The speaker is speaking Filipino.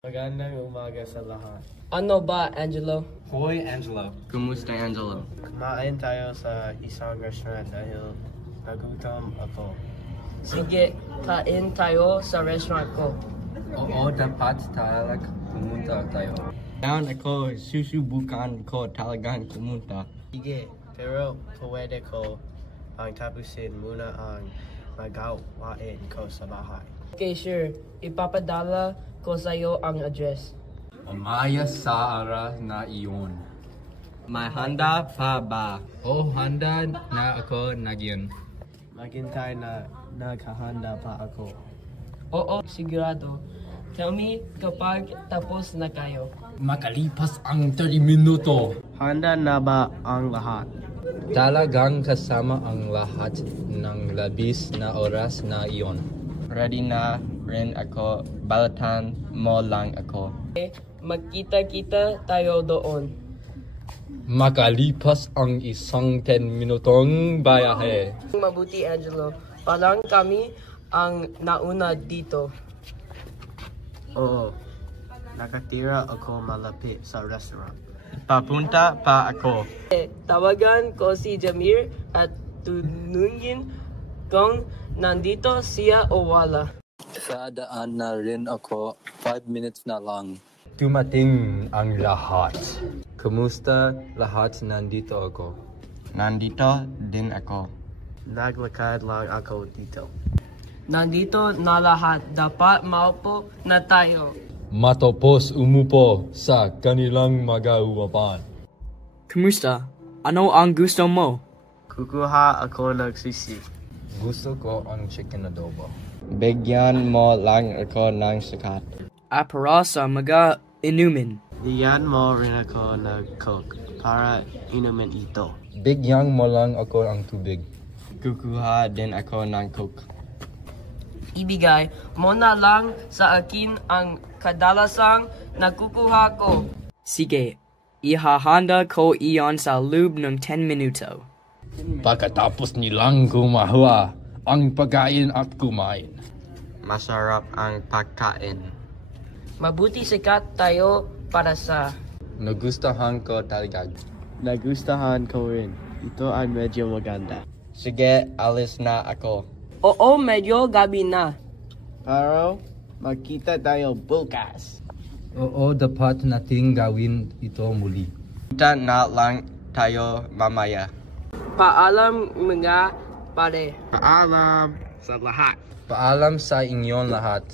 Magandang umaga sa lahat. Ano ba, Angelo? Hoy, Angelo. Kumusta, Angelo? Kumain tayo sa isang restaurant dahil nagutom ako. Sige, kain tayo sa restaurant ko. Oo, dapat talaga pumunta tayo. Down ako, susubukan ko talagang pumunta. Sige, pero pwede ko ang tapusin muna ang magawain ko sa bahay. Okay, sure. Ipapadala ko sa'yo ang address. Umayos sa araw na iyon. May handa pa ba? Oh, handa na ako nagyan. Maghintay na naghahanda pa ako. Oo, sigurado. Tell me kapag tapos na kayo. Makalipas ang 30 minuto. Handa na ba ang lahat? Talagang kasama ang lahat ng labis na oras na iyon. Ready na rin ako. Balatan mo lang ako. Okay, magkita-kita tayo doon. Makalipas ang isang 10 minutong bayahe. Mabuti, Angelo. Parang kami ang nauna dito. Oo. Nakatira ako malapit sa restaurant. Papunta pa ako. Tawagan ko si Jamir at tunungin kung nandito siya o wala. Sa daan na rin ako, 5 minutes na lang. Dumating ang lahat. Kumusta lahat? Nandito ako. Nandito din ako. Naglakad lang ako dito. Nandito na lahat. Dapat maupo na tayo. Matapos umupo sa kanilang mag-uupahan. Kumusta? Ano ang gusto mo? Kukuha ako ng sisig. Gusto ko ang chicken adobo. Bigyan mo lang ako ng sakat. Para sa mga inumin. Diyan mo rin ako ng coke para inumin ito. Bigyan mo lang ako ang tubig. Kukuha din ako ng coke. Ibigay mo na lang sa akin ang kadalasang nakukuha ko. Sige, ihahanda ko iyon sa loob ng 10 minuto. Pagkatapos nilang gumawa ang pagkain at kumain. Masarap ang pagkain. Mabuti sikat tayo para sa... Nagustuhan ko talaga. Nagustuhan ko rin. Ito ay medyo maganda. Sige, alis na ako. Oo, medyo gabi na. Pero, magkita tayo bukas. Oo, dapat nating gawin ito muli. Punta na lang tayo mamaya. Paalam mga pare. Paalam sa lahat. Paalam sa inyong lahat.